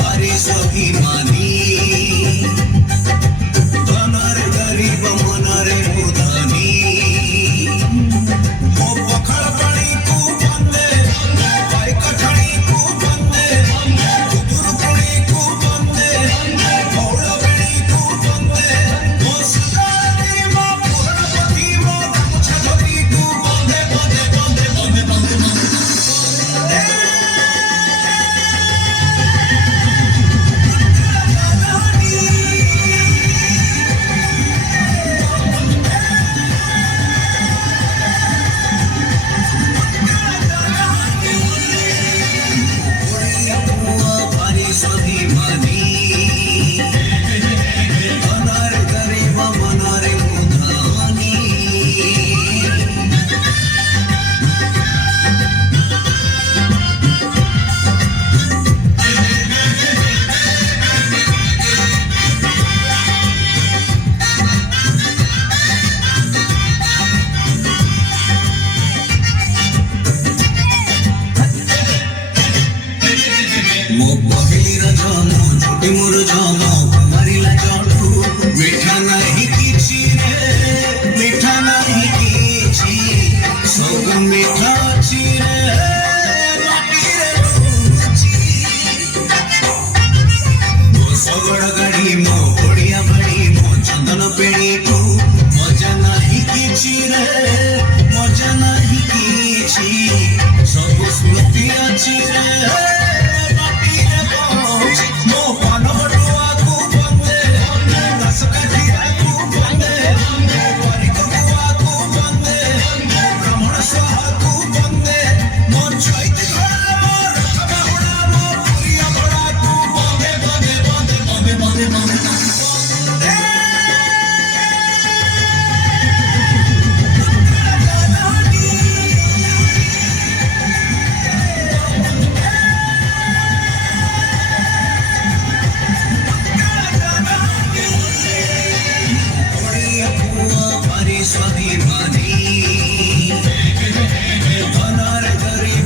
भारी स्वाभिमानी धनर गरीब मनरे उदानी ओ पखाळ पाणी को बंदे बाई कठाणी को बंदे दुर्गुणी को बंदे मौळ बेणी को बंदे ओ सुदारी मा पूर्णपति मो गामुछा धरी को बंदे बंदे बंदे बंदे बंदे भारी स्वाभिमानी धनर गरीब मनरे उदानी ମୋ